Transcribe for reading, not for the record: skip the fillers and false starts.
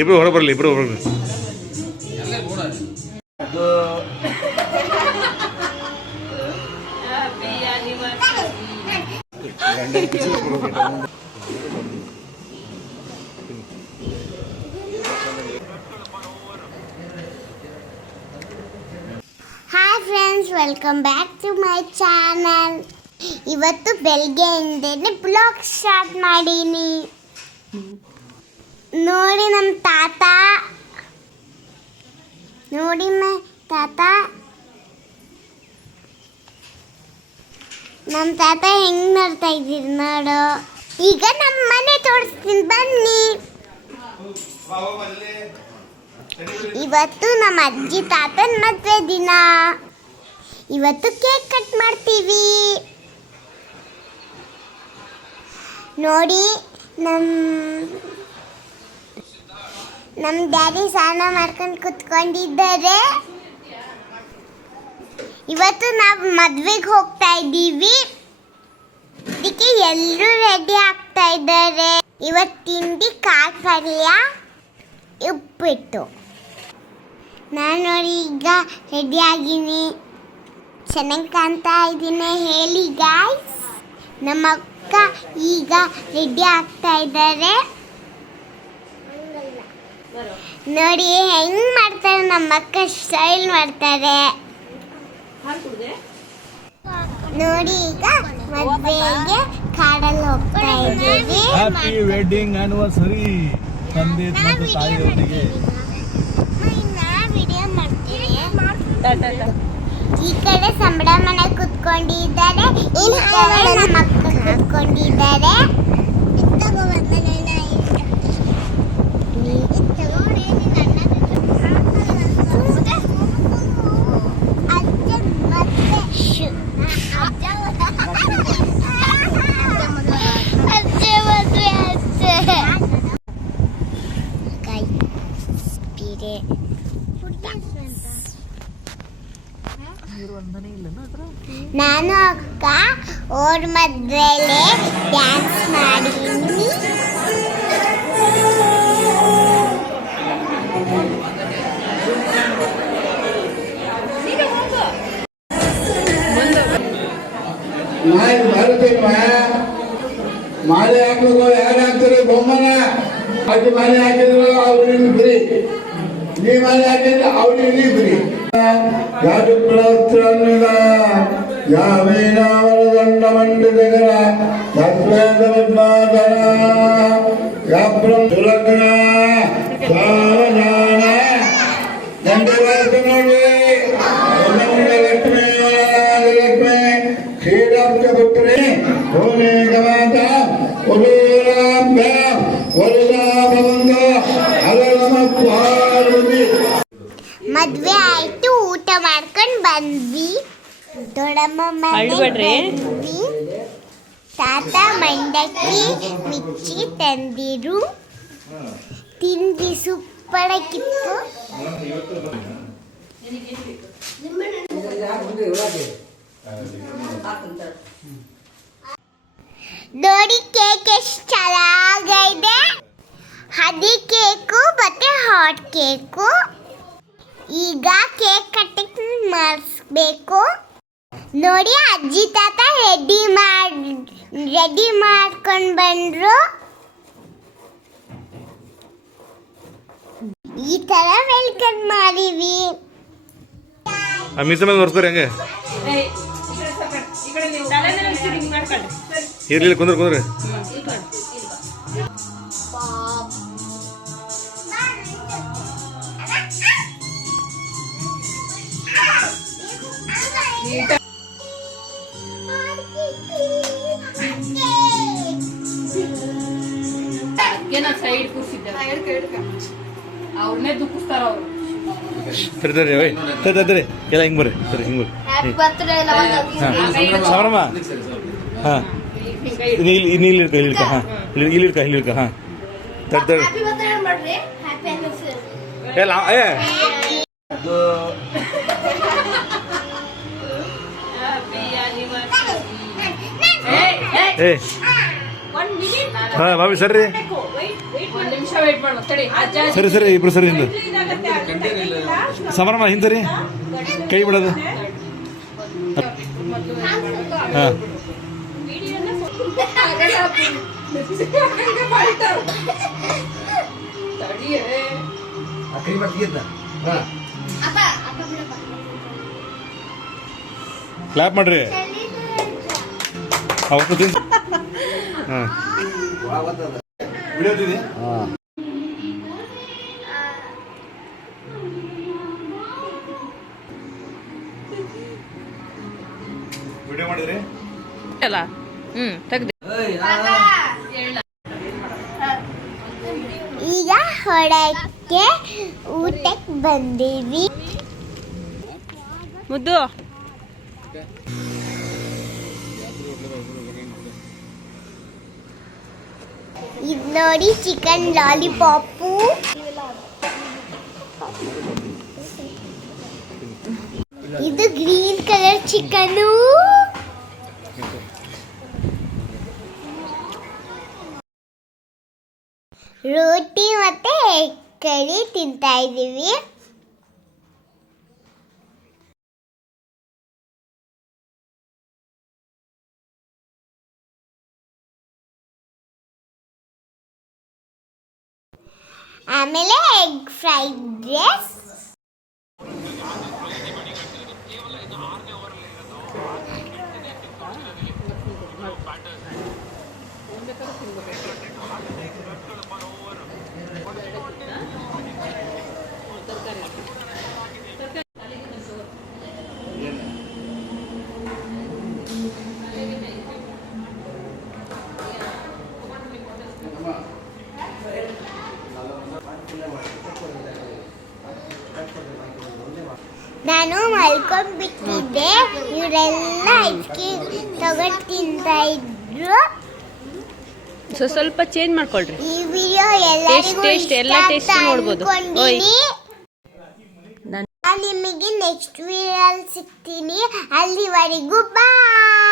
ಇಬ್ರು ಹೊರ ಬರಲಿ, ಇಬ್ರು ಹೊರ ಬರಲಿ. Hi friends, welcome back to my channel. ಇವತ್ತು ಬೆಳಗ್ಗೆಯಿಂದನೇ ಬ್ಲಾಗ್ ಸ್ಟಾರ್ಟ್ ಮಾಡೀನಿ. ನೋಡಿ ನಮ್ಮ ತಾತ, ನೋಡಿ ನಮ್ಮ ತಾತ ಹೆಂಗ್ ನೋಡ್ತಾ ಇದ್ದೀರಿ ನೋಡು. ಈಗ ನಮ್ಮ ಮನೆ ತೋರಿಸ್ತೀನಿ ಬನ್ನಿ. ಇವತ್ತು ನಮ್ಮ ಅಜ್ಜಿ ತಾತನ ಮದುವೆ ದಿನ. ಇವತ್ತು ಕೇಕ್ ಕಟ್ ಮಾಡ್ತೀವಿ. ನೋಡಿ ನಮ್ಮ ಡ್ಯಾಡಿ ಸ್ನಾನ ಮಾಡ್ಕೊಂಡು ಕುತ್ಕೊಂಡಿದ್ದಾರೆ. ಇವತ್ತು ನಾವು ಮದುವೆಗೆ ಹೋಗ್ತಾ ಇದ್ದೀವಿ. ಅದಕ್ಕೆ ಎಲ್ಲರೂ ರೆಡಿ ಆಗ್ತಾ ಇದ್ದಾರೆ. ಇವತ್ತು ತಿಂಡಿ ಕಾಳು ಪಲ್ಯ, ಉಪ್ಪಿಟ್ಟು. ನಾನು ನೋಡಿ ಈಗ ರೆಡಿ ಆಗಿನಿ. ಚೆನ್ನಾಗಿ ಕಾಣ್ತಾ ಇದ್ದೀನಿ ಹೇಳಿ ಗಾಯ್ಸ್. ನಮ್ಮ ಅಕ್ಕ ಈಗ ರೆಡಿ ಆಗ್ತಾ ಇದ್ದಾರೆ. ನೋಡಿ ಹೆಂಗ್ ಮಾಡ್ತಾರೆ, ನಮ್ಮ ಅಕ್ಕ ಸ್ಟೈಲ್ ಮಾಡ್ತಾರೆ ನೋಡಿ. ಈಗ ಮದುವೆಗೆ ಕಾಡಲ್ಲಿ ಹೋಗ್ತಾ ಇದ್ದೀವಿ. ಹ್ಯಾಪಿ ವೆಡ್ಡಿಂಗ್ ಆನಿವರ್ಸರಿ ತಂದೆ ಮತ್ತು ತಾಯಿಯವರಿಗೆ. ಈ ಕಡೆ ಸಂಬಳ ಮನೆ ಕುತ್ಕೊಂಡಿದ್ದಾರೆ, ಈ ಕಡೆ ನಮ್ಮ ಅಕ್ಕ ಕುತ್ಕೊಂಡಿದ್ದಾರೆ. ನಾನು ಅಕ್ಕ ಅವ್ರ ಮದ್ವೆಲೆ ಡ್ಯಾನ್ಸ್ ಮಾಡಿದ್ದೀನಿ. ಮಾಲೆ ಹಾಕೋದು ಯಾರು ಹಾಕ್ತಾರೆ? ಬೊಮ್ಮನ ಅದು ಮಾಲೆ ಹಾಕಿದ್ರು ಅವ್ರಿಗೆ ಫ್ರೀ, ನೀ ಮಾಲೆ ಹಾಕಿದ್ರೆ ಅವ್ರಿಗೆ ಫ್ರೀ. ಯಾರು ಪ್ರವರ್ತನಿಲ್ಲ ಯಾವೇನಾವರದಂಡ ಮಂಡಿದಗರ ತತ್ವೇದ ಪದ್ಮಾಧರ ಯಾಪ್ರಂ ಸುಲಗ್ನ ಸಾವಧಾನ ದಂಡ ನೋಡಿ. ಲಕ್ಷ್ಮೀ ಲಕ್ಷ್ಮೀ ಕ್ಷೀರಾಂಶ ಪುತ್ರಿ ಭುವನೇಕಮಾತ ಉದೂರಾಭ್ಯ ವರುದಾಭವಂತ ಅಲಮ ಪಾರ್ವತಿ. ಮದ್ವೆ ಆಯ್ತು, ಊಟ ಮಾಡ್ಕೊಂಡು ಬಂದ್ವಿ. ದೊಡ್ಡಮ್ಮ ಮನೆಗೆ ಬಂದ್ವಿ. ತಾತ ಮಂಡಕ್ಕಿ ಮಿರ್ಚಿ ತಂದಿರು. ತಿಂದಿ ಸೂಪರ್ ಆಗಿತ್ತು. ನೋಡಿ ಕೇಕ್ ಎಷ್ಟು ಚೆನ್ನಾಗಿದೆ. ಹದಿ ಕೇಕು ಮತ್ತೆ ಹಾಟ್ ಕೇಕು. ಈಗ ಕೇಕ್ ಕಟ್ಟಿಂಗ್ ಮಾಡಿಸ್ಬೇಕು. ನೋಡಿ ಅಜ್ಜಿ ತಾತ ರೆಡಿ ಮಾಡ್ಕೊಂಡು ಬಂದ್ರು. ಈ ತರ ವೆಲ್ಕಮ್ ಮಾಡಿವಿ. ಮೀಸ ಮೇಲೆ ನೋಡ್ಸ್ಕೊರಿ ಹಂಗೆ ಇರ್ಲಿ. ಕುಂದ್ರಿ ಸೈಡ್ ಕೂರಿಸಿದ್ದಾರೆ, ಅವ್ರನ್ನೇ ದುಃಖಿಸ್ತಾರ ಅವರು. ಸರಿ ಸರಿ ಓಯ್ ಸರಿ ಸರಿ ಎಲ್ಲ ಹಿಂಗೆ ಬರ್ರಿ, ಸರಿ ಹಿಂಗೆ ಬರ್ರಿ. ಹಾಂ ಸಾಮರಮ್ಮ, ಹಾಂ ಇಲ್ಲಿ ಇಡ್ಕ, ಇಲ್ಲಿ ಇಡ್ಕ, ಹಾಂ ಇಲ್ಲಿ ಇಡ್ಕ, ಇಲ್ಲಿ ಇಡ್ಕ. ಹಾಂ ತಡ್ರಿ ಹ್ಯಾಪಿ ಬರ್ತ್ಡೇ ಮಾಡ್ರಿ ಹ್ಯಾಪಿ ಆನಿವರ್ಸರಿ ಎಲ್ಲ ಏ ಏ ಹಾಂ ಬಾಬಿ ಸರ್ರಿ ಒಂದ್ ನಿಮಿಷ ವೇಟ್ ಮಾಡ್ಬೇಕು ತಡಿ ಅಜ್ಜ ಸರಿ ಸರಿ ಇಬ್ರು ಸರಿ ಹಿಂದೆ ಸಂಭ್ರಮ ಹಿಂದೆ ರೀ ಕೈ ಬಿಡೋದು ಹಾಂ ಅಪ್ಪ ಅಪ್ಪ ಬಿಡಪ್ಪ ಕ್ಲಾಪ್ ಮಾಡ್ರಿ ಅವತ್ತು ತಿನ್ ಹಾಂ ವಿಡಿಯೋದಿದೆ ವಿಡಿಯೋ ಮಾಡಿದ್ರಿ ಅಲ್ಲ ತೆಗ್ದೆ ಈಗ ಹೊಡಕ್ಕೆ ಊಟಕ್ಕೆ ಬಂದೀವಿ ಮುದ್ದು ಇದು ನೋಡಿ ಚಿಕನ್ ಲಾಲಿಪಾಪು ಇದು ಗ್ರೀನ್ ಕಲರ್ ಚಿಕನು ರೋಟಿ ಮತ್ತೆ ಕರಿ ತಿಂತಾ ಇದ್ದೀವಿ ಆಮೇಲೆ ಎಗ್ ಫ್ರೈಡ್ ರೈಸ್ ನಾನು ಮಲ್ಕೊಂಡ್ಬಿಟ್ಟಿದ್ದೆ ಇವರೆಲ್ಲ ಐಸ್ ಕ್ರೀಮ್ ತಗೊಂಡು ತಿಂತಾ ಇದ್ರು ಸ್ವಲ್ಪ ಚೇಂಜ್ ಮಾಡ್ಕೊಳ್ರಿ ಈ ವಿಡಿಯೋ ಎಲ್ಲರಿಗೂ ಟೇಸ್ಟ್ ಎಲ್ಲ ಟೇಸ್ಟ್ ನೋಡ್ಬೋದು ಓಯ್ ನಾನು ನಿಮಗೆ ನೆಕ್ಸ್ಟ್ ವಿಡಿಯೋದಲ್ಲಿ ಸಿಗ್ತೀನಿ ಅಲ್ಲಿವರೆಗೂ ಬಾಯ್